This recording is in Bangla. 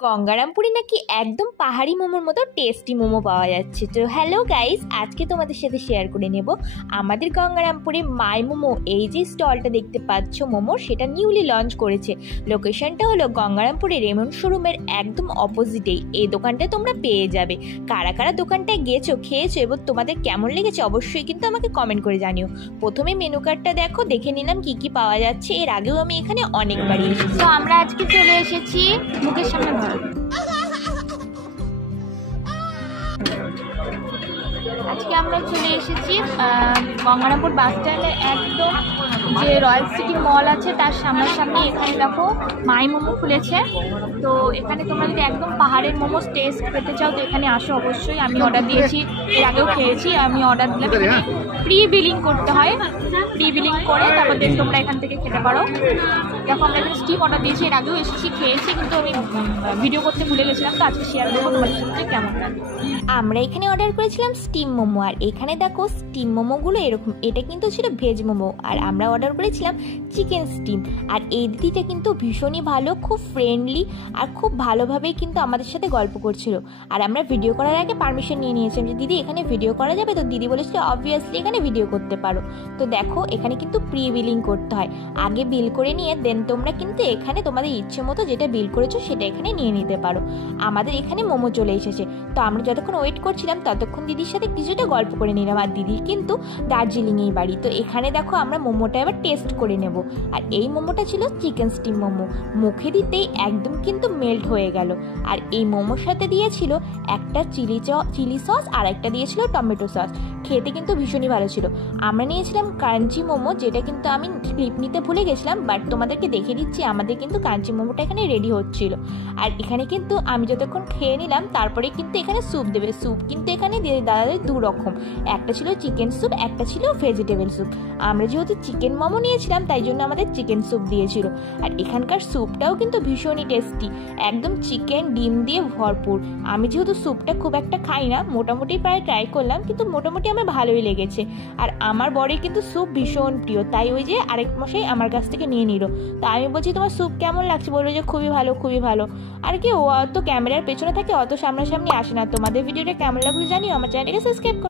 গঙ্গারামপুরে নাকি একদম পাহাড়ি মোমোর মতো টেস্টি মোমো পাওয়া যাচ্ছে। তো হ্যালো গাইস, আজকে তোমাদের সাথে শেয়ার করে নেব আমাদের গঙ্গারামপুরে মাই মোমো। এই যে স্টলটা দেখতে পাচ্ছ মোমোর, সেটা নিউলি লঞ্চ করেছে। লোকেশনটা হলো গঙ্গারামপুরে রেমন শোরুমের একদম অপোজিটেই। এই দোকানটা তোমরা পেয়ে যাবে। কারা কারা দোকানটায় গেছো, খেয়েছো এবং তোমাদের কেমন লেগেছে অবশ্যই কিন্তু আমাকে কমেন্ট করে জানিও। প্রথমে মেনু কার্ডটা দেখে নিলাম কি কি পাওয়া যাচ্ছে। এর আগেও আমি এখানে অনেকবারই এসেছি। তো আমরা আজকে চলে এসেছি মুখের সামনে ধর। আজকে আমরা চলে এসেছি গঙ্গারামপুর বাস স্ট্যান্ডে, একদম যে রয়্যাল সিটি মল আছে তার সামনাসামনি। এখানে দেখো মাই মোমো খুলেছে। তো এখানে তোমরা যদি একদম পাহাড়ের মোমোস টেস্ট পেতে চাও তো এখানে আসো অবশ্যই। আমি অর্ডার দিয়েছি, এর আগেও খেয়েছি। আমি অর্ডার দিলাম, প্রি বিলিং করতে হয়। প্রি বিলিং করে তারপর দেন তোমরা এখান থেকে খেতে পারো। দেখো আমরা এখানে স্টিম অর্ডার দিয়েছি, এর আগেও এসেছি, খেয়েছি, কিন্তু আমি ভিডিও করতে ভুলে গেছিলাম। তো আজকে শেয়ার করবো তোমাদের সাথে কেমন লাগে। আমরা এখানে অর্ডার করেছিলাম স্টিম মোমো, আর এখানে দেখো স্টিম মোমোগুলো এরকম। এটা কিন্তু ছিল ভেজ মোমো, আর আমরা অর্ডার করেছিলাম চিকেন স্টিম। আর এই দিদিটা কিন্তু ভীষণই ভালো, খুব ফ্রেন্ডলি, আর খুব ভালোভাবেই কিন্তু আমাদের সাথে গল্প করছিল। আর আমরা ভিডিও করার আগে পারমিশন নিয়ে নিয়েছিলাম যে দিদি এখানে ভিডিও করা যাবে? তো দিদি বলেছিল অবভিয়াসলি এখানে ভিডিও করতে পারো। তো দেখো এখানে কিন্তু প্রি বিলিং করতে হয়, আগে বিল করে নিয়ে দেন তোমরা কিন্তু এখানে তোমাদের ইচ্ছে মতো যেটা বিল করেছো সেটা এখানে নিয়ে নিতে পারো। আমাদের এখানে মোমো চলে এসেছে। তো আমরা যতক্ষণ ওয়েট করছিলাম ততক্ষণ দিদির সাথে কিছুটা গল্প করে নিলাম। আর দিদির কিন্তু দার্জিলিংয়েই বাড়ি। তো এখানে দেখো আমরা মোমোটা এবার টেস্ট করে নেব। আর এই মোমোটা ছিল চিকেন স্টিম মোমো। মুখে দিতেই একদম কিন্তু মেল্ট হয়ে গেল। আর এই মোমোর সাথে দিয়েছিল একটা চিলি সস, আর একটা দিয়েছিল টমেটো সস। খেতে কিন্তু ভীষণই ভালো ছিল। আমরা নিয়েছিলাম ক্রাঞ্চি মোমো, যেটা কিন্তু আমি ক্লিপ নিতে ভুলে গেছিলাম, বাট তোমাদেরকে দেখে দিচ্ছি। আমাদের কিন্তু ক্রাঞ্চি মোমোটা এখানে রেডি হচ্ছিল। আর এখানে কিন্তু আমি যতক্ষণ খেয়ে নিলাম তারপরে কিন্তু এখানে স্যুপ দেবে। স্যুপ কিন্তু এখানে দাদাদের দু রকম, একটা ছিল চিকেন স্যুপ, একটা ছিল ভেজিটেবল স্যুপ। আমরা যেহেতু চিকেন মোমো নিয়েছিলাম তাই জন্য আমাদের চিকেন স্যুপ দিয়েছিল। আর এখানকার স্যুপটাও কিন্তু ভীষণই টেস্টি, একদম চিকেন ডিম দিয়ে ভরপুর। আমি যেহেতু স্যুপটা খুব একটা খাই না, মোটামুটি প্রায় ট্রাই করলাম, কিন্তু মোটামুটি আমার ভালোই লেগেছে। আর আমার বরের কিন্তু স্যুপ ভীষণ প্রিয়, তাই ওই যে আরেক মশাই আমার কাছ থেকে নিয়ে নিল। তা আমি বলছি তোমার স্যুপ কেমন লাগছে? বললো যে খুবই ভালো, খুবই ভালো। আর কি ও অত ক্যামেরার পেছনে থাকে, অত সামনাসামনি আসে না। তোমাদের ভিডিওটা কেমন লাগলো জানিও, আমার চ্যানেলটাকে সাবস্ক্রাইব করো।